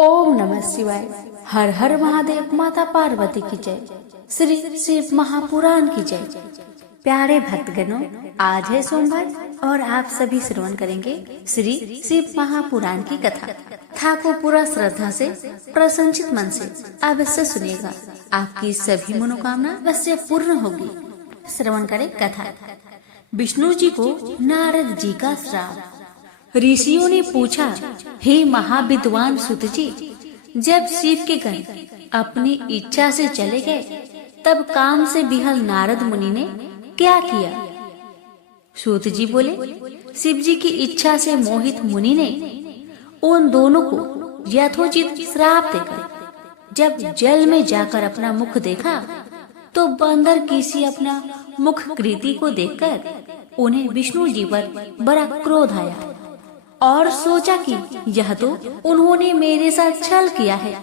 ओम नमः शिवाय। हर हर महादेव। माता पार्वती की जय। श्री शिव महापुराण की जय। प्यारे भक्तगणों, आज है सोमवार और आप सभी श्रवण करेंगे श्री शिव महापुराण की कथा को पूरा श्रद्धा से, प्रसन्नचित मन से अवश्य सुनिएगा। आपकी सभी मनोकामना अवश्य पूर्ण होगी। श्रवण करें कथा। विष्णु जी को नारद जी का श्राप। ऋषियों ने पूछा, हे महाविद्वान सुत जी, जब शिव के गण अपनी इच्छा से चले गए तब काम से विहल नारद मुनि ने क्या किया? सूत जी बोले, शिव जी की इच्छा से मोहित मुनि ने उन दोनों को यथोचित श्राप देकर जब जल में जाकर अपना मुख देखा तो बंदर किसी अपना मुख कृति को देखकर उन्हें विष्णु जी पर बड़ा क्रोध आया और सोचा कि यह तो उन्होंने मेरे साथ छल किया है।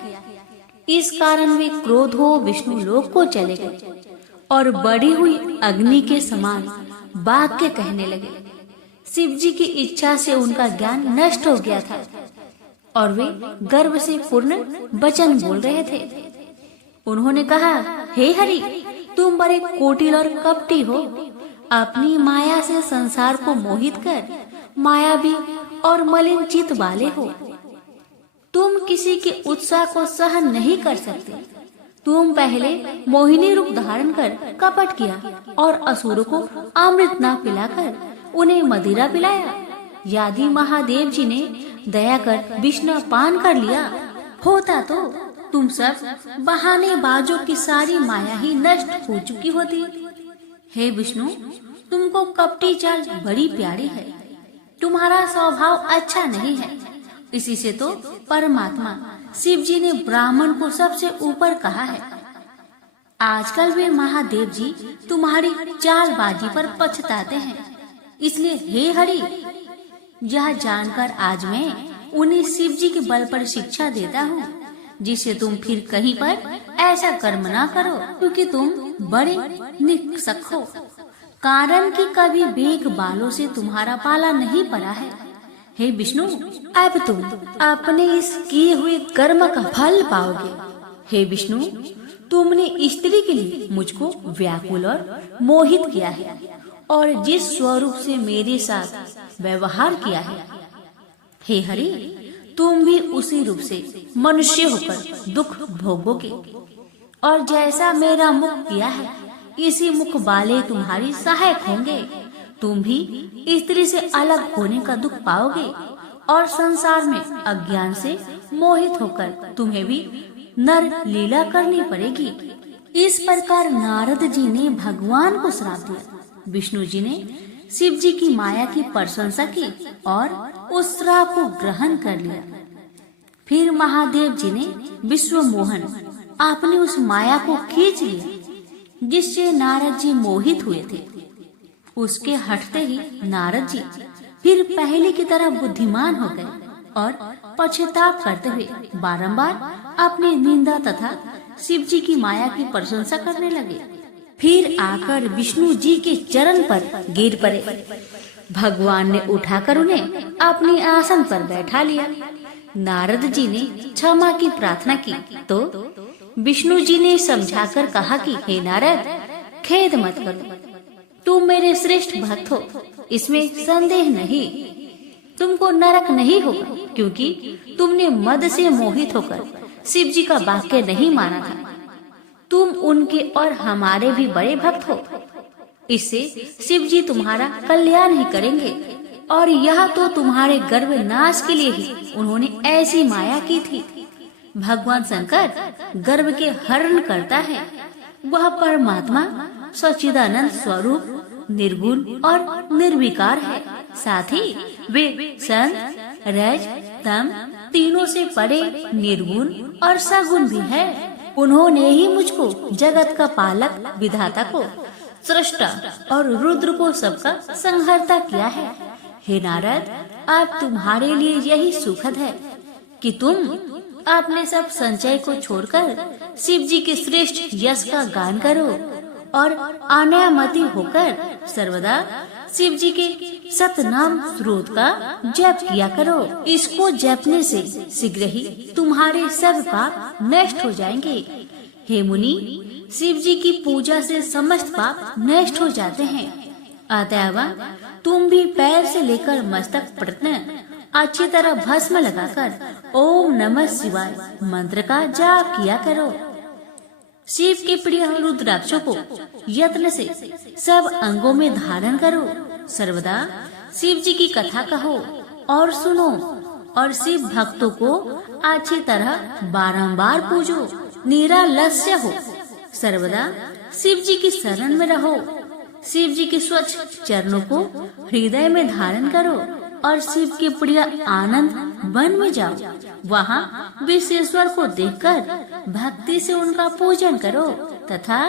इस कारण वे क्रोध हो विष्णु लोक को चले गए और बढ़ी हुई अग्नि के समान वाक्य कहने लगे। शिव जी की इच्छा से उनका ज्ञान नष्ट हो गया था और वे गर्व से पूर्ण वचन बोल रहे थे। उन्होंने कहा, हे हरि, तुम बड़े कुटिल और कपटी हो। अपनी माया से संसार को मोहित कर मायावी और मलिन चित्त वाले हो। तुम किसी के उत्साह को सहन नहीं कर सकते। तुम पहले मोहिनी रूप धारण कर कपट किया और असुरों को अमृत न पिलाकर उन्हें मदिरा पिलाया। यदि महादेव जी ने दया कर विष्णु पान कर लिया होता तो तुम सब बहानेबाजों की सारी माया ही नष्ट हो चुकी होती। हे विष्णु, तुमको कपटी चाल बड़ी प्यारी है। तुम्हारा स्वभाव अच्छा नहीं है। इसी से तो परमात्मा शिव जी ने ब्राह्मण को सबसे ऊपर कहा है। आजकल वे महादेव जी तुम्हारी चालबाजी पर पछताते हैं। इसलिए हे हरि, यह जानकर आज मैं उन्हें शिव जी के बल पर शिक्षा देता हूँ, जिससे तुम फिर कहीं पर ऐसा कर्म ना करो, क्योंकि तुम बड़े निष्कर्ष हो। कारण कि कभी बेग बालों से तुम्हारा पाला नहीं पड़ा है। हे विष्णु, अब तुम अपने इस किए हुए कर्म का फल पाओगे। हे विष्णु, तुमने स्त्री के लिए मुझको व्याकुल और मोहित किया है और जिस स्वरूप से मेरे साथ व्यवहार किया है, हे हरि, तुम भी उसी रूप से मनुष्य होकर दुख भोगोगे और जैसा मेरा मुख किया है इसी मुख वाले तुम्हारी सहायक होंगे। तुम भी स्त्री से अलग होने का दुख पाओगे और संसार में अज्ञान से मोहित होकर तुम्हें भी नर लीला करनी पड़ेगी। इस प्रकार नारद जी ने भगवान को श्राप दिया। विष्णु जी ने शिव जी की माया की प्रशंसा की और उस श्राप को ग्रहण कर लिया। फिर महादेव जी ने विश्व मोहन आपने उस माया को खींच लिया जिससे नारद जी मोहित हुए थे। उसके हटते ही नारद जी फिर पहले की तरह बुद्धिमान हो गए और पश्चाताप करते हुए बारंबार अपनी निंदा तथा शिव जी की माया की प्रशंसा करने लगे। फिर आकर विष्णु जी के चरण पर गिर पड़े। भगवान ने उठाकर उन्हें अपनी आसन पर बैठा लिया। नारद जी ने क्षमा की प्रार्थना की तो विष्णु जी ने समझाकर कहा कि हे नारद, खेद मत करो, तुम मेरे श्रेष्ठ भक्त हो, इसमें संदेह नहीं। तुमको नरक नहीं होगा, क्योंकि तुमने मद से मोहित होकर शिव जी का वाक्य नहीं माना था। तुम उनके और हमारे भी बड़े भक्त हो। इससे शिव जी तुम्हारा कल्याण ही करेंगे और यह तो तुम्हारे गर्भ नाश के लिए ही उन्होंने ऐसी माया की थी। भगवान शंकर गर्भ के हरण करता है। वह परमात्मा सच्चिदानंद स्वरूप निर्गुण और निर्विकार है। साथ ही वे संत, रज, तम तीनों से परे निर्गुण और सगुण भी है। उन्होंने ही मुझको जगत का पालक, विधाता को सृष्टा और रुद्र को सबका संहर्ता किया है। हे नारद, अब तुम्हारे लिए यही सुखद है कि तुम अपने सब संचय को छोड़कर शिव जी के श्रेष्ठ यश का गान करो और अनायामती होकर सर्वदा शिव जी के सतनाम स्रोत का जप किया करो। इसको जपने से शीघ्र ही तुम्हारे सब पाप नष्ट हो जाएंगे। हे मुनि, शिव जी की पूजा से समस्त पाप नष्ट हो जाते हैं। अतएव तुम भी पैर से लेकर मस्तक पर्यंत अच्छी तरह भस्म लगाकर ओम नमः शिवाय मंत्र का जाप किया करो। शिव के प्रिय रुद्राक्षों को यत्न से सब अंगों में धारण करो। सर्वदा शिव जी की कथा कहो और सुनो और शिव भक्तों को अच्छी तरह बारंबार पूजो। निरालस्य हो, सर्वदा शिव जी की शरण में रहो। शिव जी के स्वच्छ चरणों को हृदय में धारण करो और शिव के प्रिय आनंद वन में जाओ। वहाँ विश्वेश्वर को देखकर भक्ति से उनका पूजन करो तथा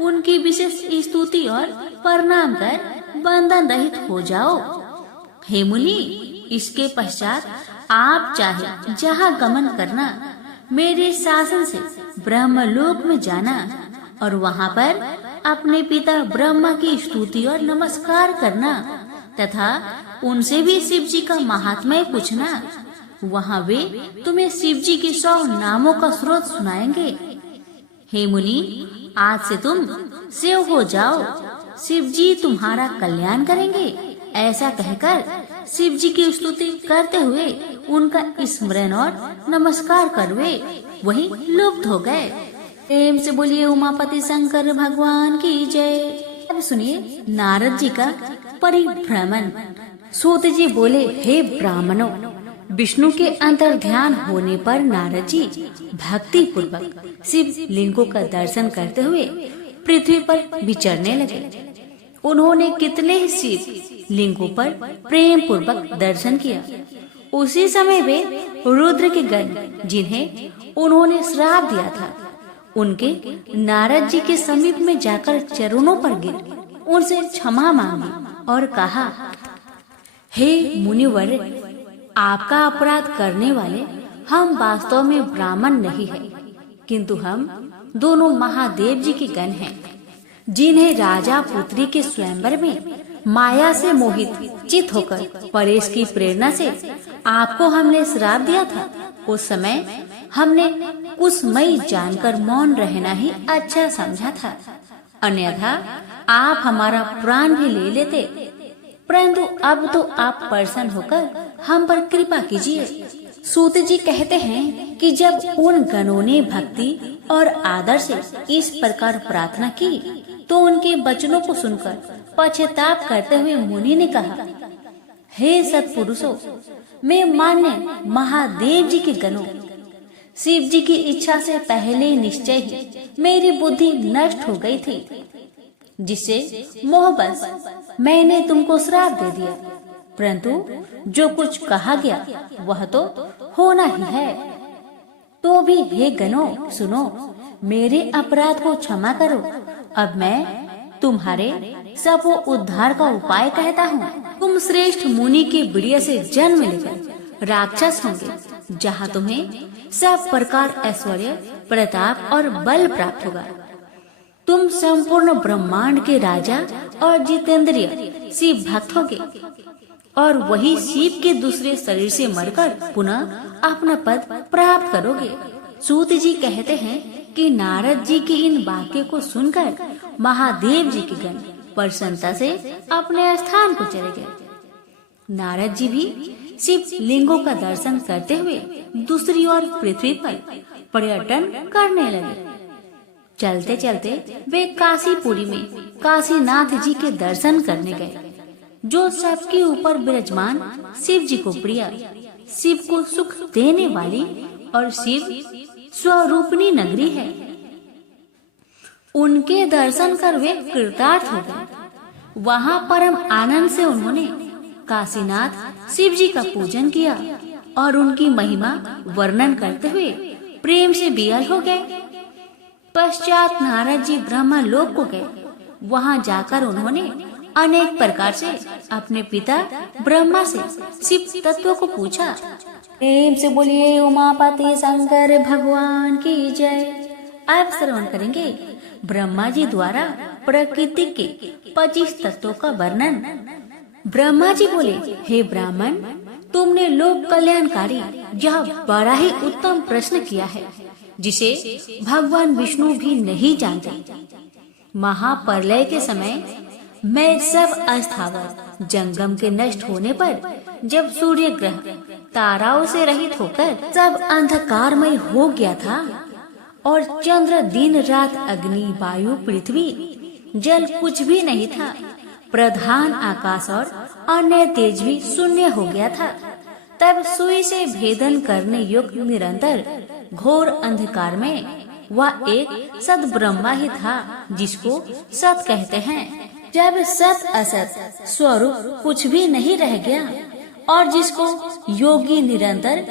उनकी विशेष स्तुति और प्रणाम कर बंधन रहित हो जाओ। हे मुनि, इसके पश्चात आप चाहे जहाँ गमन करना, मेरे शासन से ब्रह्मलोक में जाना और वहाँ पर अपने पिता ब्रह्मा की स्तुति और नमस्कार करना तथा उनसे भी शिव जी का महात्म्य पूछना। वहाँ वे तुम्हें शिव जी के 100 नामों का स्रोत सुनाएंगे। हे मुनि, आज से तुम शिव हो जाओ, शिव जी तुम्हारा कल्याण करेंगे। ऐसा कहकर शिव जी की स्तुति करते हुए उनका स्मरण और नमस्कार करवे वही लुप्त हो गए। प्रेम से बोलिए उमापति शंकर भगवान की जय। अब सुनिए नारद जी का परिभ्रमण। सूत जी बोले, हे ब्राह्मणों, विष्णु के अंतर ध्यान होने पर नारद जी भक्ति पूर्वक शिव लिंगों का दर्शन करते हुए पृथ्वी पर विचरने लगे। उन्होंने कितने ही शिव लिंगों पर प्रेम पूर्वक दर्शन किया। उसी समय वे रुद्र के गण, जिन्हें उन्होंने श्राप दिया था, उनके नारद जी के समीप में जाकर चरणों पर गिर उनसे क्षमा मांगी और कहा, हे मुनिवर, आपका अपराध करने वाले हम वास्तव में ब्राह्मण नहीं है, किंतु हम दोनों महादेव जी के गण हैं, जिन्हें राजा पुत्री के स्वयंवर में माया से मोहित चित होकर परेश की प्रेरणा से आपको हमने श्राप दिया था। उस समय हमने कुसमयी जानकर मौन रहना ही अच्छा समझा था, अन्यथा आप हमारा प्राण भी ले लेते। परंतु अब तो आप प्रसन्न होकर हम पर कृपा कीजिए। सूत जी कहते हैं कि जब उन गणों ने भक्ति और आदर से इस प्रकार प्रार्थना की तो उनके वचनों को सुनकर पश्चाताप करते हुए मुनि ने कहा, हे सत्पुरुषों, मैं मान्य महादेव जी के गणों, शिव जी की इच्छा से पहले निश्चय ही मेरी बुद्धि नष्ट हो गई थी, जिससे मोहबश मैंने तुमको श्राप दे दिया। परंतु जो कुछ कहा गया वह तो होना ही है। तो भी हे गणों, सुनो, मेरे अपराध को क्षमा करो। अब मैं तुम्हारे सब उद्धार का उपाय कहता हूँ। तुम श्रेष्ठ मुनि के वीर्य से जन्म लेकर राक्षस होंगे, जहाँ तुम्हें सब प्रकार ऐश्वर्य, प्रताप और बल प्राप्त होगा। तुम संपूर्ण ब्रह्मांड के राजा और जितेंद्रिय शिव भक्त होगे और वही शिव के दूसरे शरीर से मरकर पुनः अपना पद प्राप्त करोगे। सूत जी कहते हैं कि नारद जी के इन वाक्य को सुनकर महादेव जी के गण प्रसन्नता से अपने स्थान को चले गए। नारद जी भी शिव लिंगों का दर्शन करते हुए दूसरी ओर पृथ्वी पर पर्यटन करने लगे। चलते चलते वे काशीपुरी में काशीनाथ जी के दर्शन करने गए, जो सबके ऊपर विराजमान शिव जी को प्रिय, शिव को सुख देने वाली और शिव स्वरूपनी नगरी है। उनके दर्शन कर वे कृतार्थ हो गए। वहाँ परम आनंद से उन्होंने काशीनाथ शिव जी का पूजन किया और उनकी महिमा वर्णन करते हुए प्रेम से वियल हो गए। पश्चात नारद जी ब्रह्मा लोक को गए। वहाँ जाकर उन्होंने अनेक प्रकार से अपने पिता ब्रह्मा से शिव तत्व को पूछा। प्रेम से बोलिए उमापति शंकर भगवान की जय। अब श्रवण करेंगे ब्रह्मा जी द्वारा प्रकृति के 25 तत्वों का वर्णन। ब्रह्मा जी बोले, हे ब्राह्मण, तुमने लोक कल्याणकारी यह बड़ा ही उत्तम प्रश्न किया है, जिसे भगवान विष्णु भी नहीं जानते। महाप्रलय के समय मैं सब अस्थावर जंगम के नष्ट होने पर, जब सूर्य ग्रह ताराओं से रहित होकर सब अंधकारमय हो गया था और चंद्र दिन रात अग्नि वायु पृथ्वी जल कुछ भी नहीं था, प्रधान आकाश और अन्य तेज भी शून्य हो गया था, तब सुई से भेदन करने युक्त निरंतर घोर अंधकार में वह एक सद ब्रह्मा ही था, जिसको सत कहते हैं। जब सत असत स्वरूप कुछ भी नहीं रह गया और जिसको योगी निरंतर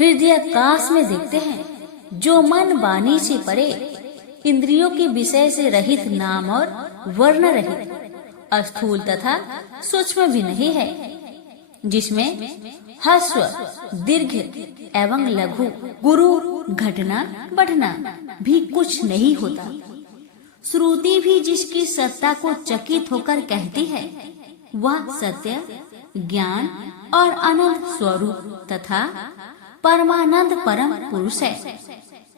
हृदय काश में देखते हैं, जो मन वाणी से परे, इंद्रियों के विषय से रहित, नाम और वर्ण रहित, स्थूल तथा सूक्ष्म भी नहीं है, जिसमें ह्रस्व दीर्घ एवं लघु गुरु घटना बढ़ना भी कुछ नहीं होता। श्रुति भी जिसकी सत्ता को चकित होकर कहती है, वह सत्य, ज्ञान और अनंत स्वरूप तथा परमानंद परम पुरुष है,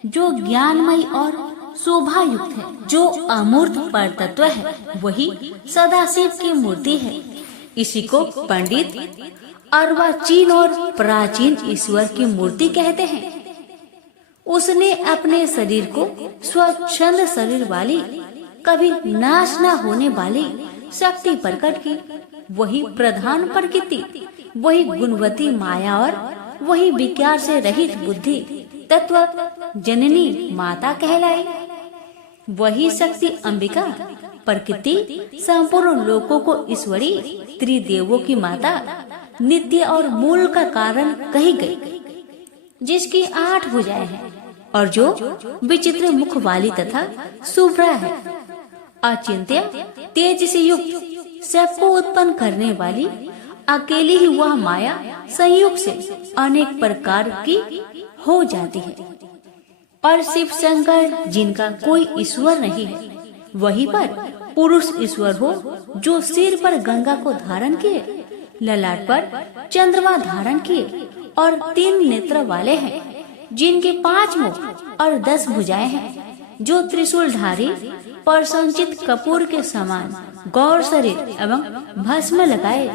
जो ज्ञानमय और शोभा युक्त है। जो अमूर्त पर तत्व है, वही सदाशिव की मूर्ति है। इसी को पंडित अर्वाचीन और प्राचीन ईश्वर की मूर्ति कहते हैं। उसने अपने शरीर को स्वच्छंद शरीर वाली, कभी नाश न होने वाली शक्ति प्रकट की। वही प्रधान प्रकृति, वही गुणवती माया और वही विकार से रहित बुद्धि तत्व जननी माता कहलाई। वही शक्ति अंबिका प्रकृति संपूर्ण लोकों को ईश्वरी, त्रिदेवों की माता, नित्य और मूल का कारण कही गई, जिसकी 8 भुजाएं हैं और जो विचित्र मुख वाली तथा शुभ्रा है, अचिंत्य तेज से युक्त, सबको उत्पन्न करने वाली, अकेली ही वह माया संयोग से अनेक प्रकार की हो जाती है। और शिव शंकर, जिनका कोई ईश्वर नहीं है, वही पर पुरुष ईश्वर हो, जो सिर पर गंगा को धारण किए, ललाट पर चंद्रमा धारण किए और 3 नेत्र वाले हैं, जिनके 5 मुख और 10 भुजाएं हैं, जो त्रिशूलधारी प्रसंचित कपूर के समान गौर शरीर एवं भस्म लगाए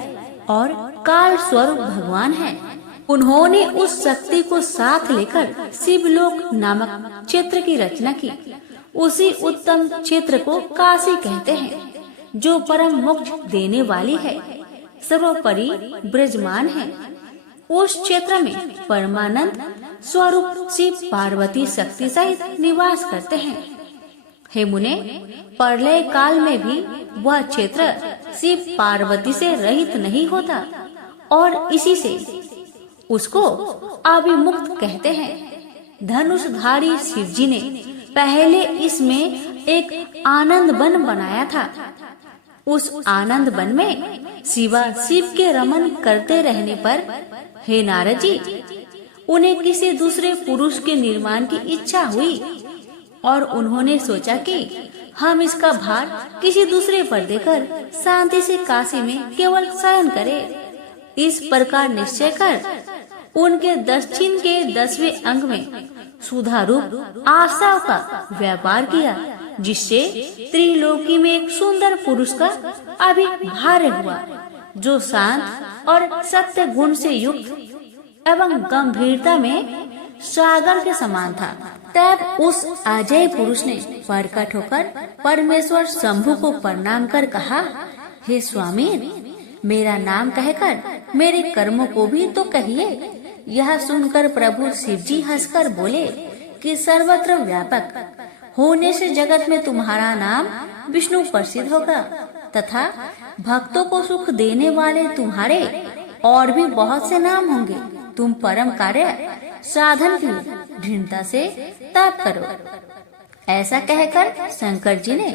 और काल स्वरूप भगवान हैं। उन्होंने उस शक्ति को साथ लेकर शिवलोक नामक क्षेत्र की रचना की। उसी उत्तम क्षेत्र को काशी कहते हैं, जो परम मोक्ष देने वाली है, सर्वोपरि विराजमान है। उस क्षेत्र में परमानंद स्वरूप शिव पार्वती शक्ति सहित निवास करते हैं। हे मुने, प्रलय काल में भी वह क्षेत्र शिव पार्वती से रहित नहीं होता और इसी से उसको अभिमुक्त कहते हैं। धनुषधारी शिव जी ने पहले इसमें एक आनंद वन बनाया था। उस आनंद वन में शिवा शिव के रमन करते रहने पर, हे नारद जी, उन्हें किसी दूसरे पुरुष के निर्माण की इच्छा हुई और उन्होंने सोचा कि हम इसका भार किसी दूसरे पर देकर शांति से काशी में केवल शयन करें। इस प्रकार निश्चय कर उनके दक्षिण के 10वें अंग में सुधारूप आशा का व्यापार किया, जिससे त्रिलोकी में एक सुंदर पुरुष का अभिभार्य हुआ, जो शांत और सत्य गुण से युक्त एवं गंभीरता में सागर के समान था। तब उस अजय पुरुष ने प्रकट होकर परमेश्वर शंभु को प्रणाम कर कहा, हे स्वामी, मेरा नाम कहकर मेरे कर्मों को भी तो कहिए। यह सुनकर प्रभु शिवजी हंसकर बोले कि सर्वत्र व्यापक होने से जगत में तुम्हारा नाम विष्णु प्रसिद्ध होगा तथा भक्तों को सुख देने वाले तुम्हारे और भी बहुत से नाम होंगे। तुम परम कार्य साधन के लिए दृढ़ता से तप करो। ऐसा कहकर शंकर जी ने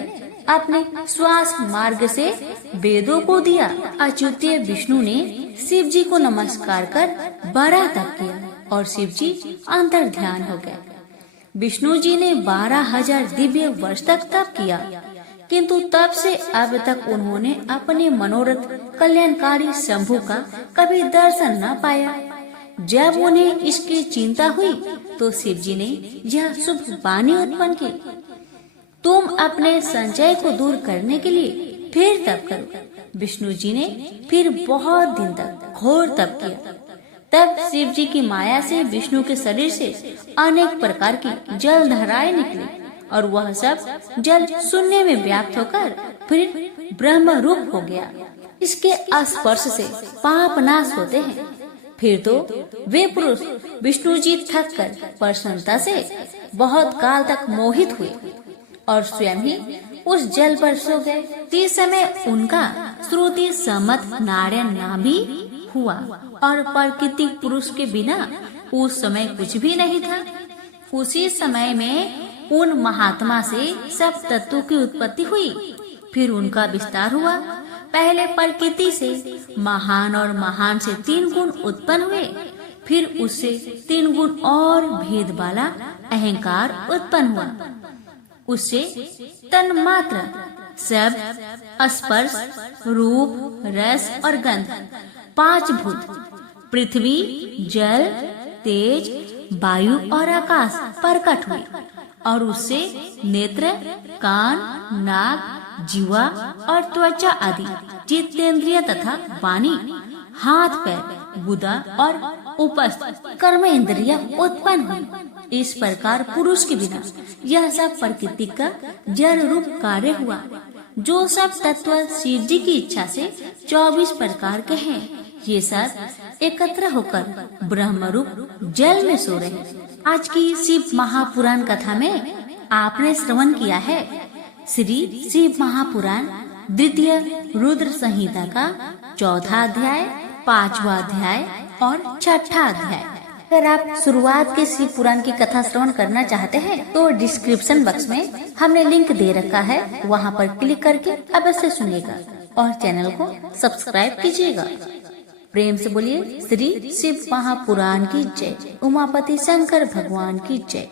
अपने श्वास मार्ग से वेदों को दिया। अच्युतीय विष्णु ने शिव जी को नमस्कार कर बड़ा तप किया और शिव जी अंतर ध्यान हो गए। विष्णु जी ने 12,000 दिव्य वर्ष तक तप किया। किंतु तब से अब तक उन्होंने अपने मनोरथ कल्याणकारी शंभु का कभी दर्शन न पाया। जब उन्हें इसकी चिंता हुई तो शिव जी ने यह शुभ वाणी उत्पन्न की, तुम अपने संचय को दूर करने के लिए फिर तप करो। विष्णु जी ने फिर बहुत दिन तक घोर तप किया। तब शिव जी की माया से विष्णु के शरीर से अनेक प्रकार की जल धाराएं निकली और वह सब जल शून्य में व्याप्त होकर फिर ब्रह्म रूप हो गया। इसके स्पर्श से पाप नाश होते हैं। फिर तो वे पुरुष विष्णु जी थक कर प्रसन्नता से बहुत काल तक मोहित हुए और स्वयं ही उस जल पर सो गए। इस समय उनका श्रुति सम्मत नारायण नाम भी हुआ और प्राकृतिक पुरुष के बिना उस समय कुछ भी नहीं था। उसी समय में उन महात्मा से सब तत्वों की उत्पत्ति हुई, फिर उनका विस्तार हुआ। पहले प्रकृति से महान और महान से 3 गुण उत्पन्न हुए, फिर उससे 3 गुण और भेद वाला अहंकार उत्पन्न हुआ। उससे तन्मात्र, शब्द, स्पर्श, रूप, रस और गंध 5 भूत पृथ्वी, जल, तेज, वायु और आकाश प्रकट हुए और उससे नेत्र, कान, नाक, जीवा और त्वचा आदि जितेंद्रिय तथा वाणी, हाथ पैर, गुदा और उपस्थ कर्म इंद्रिया उत्पन्न हुई। इस प्रकार पुरुष के बिना यह सब प्रकृति का जड़ रूप कार्य हुआ। जो सब तत्व शिव जी की इच्छा से 24 प्रकार के हैं, ये सब एकत्र होकर ब्रह्म रूप जल में सो रहे। आज की शिव महापुराण कथा में आपने श्रवण किया है श्री शिव महापुराण द्वितीय रुद्र संहिता का 4था अध्याय, 5वां अध्याय और 6ठा अध्याय। अगर आप शुरुआत के शिव पुराण की कथा श्रवण करना चाहते हैं तो डिस्क्रिप्शन बॉक्स में हमने लिंक दे रखा है, वहां पर क्लिक करके अवश्य सुनिएगा और चैनल को सब्सक्राइब कीजिएगा। प्रेम से बोलिए श्री शिव महापुराण की जय। उमापति शंकर भगवान की जय।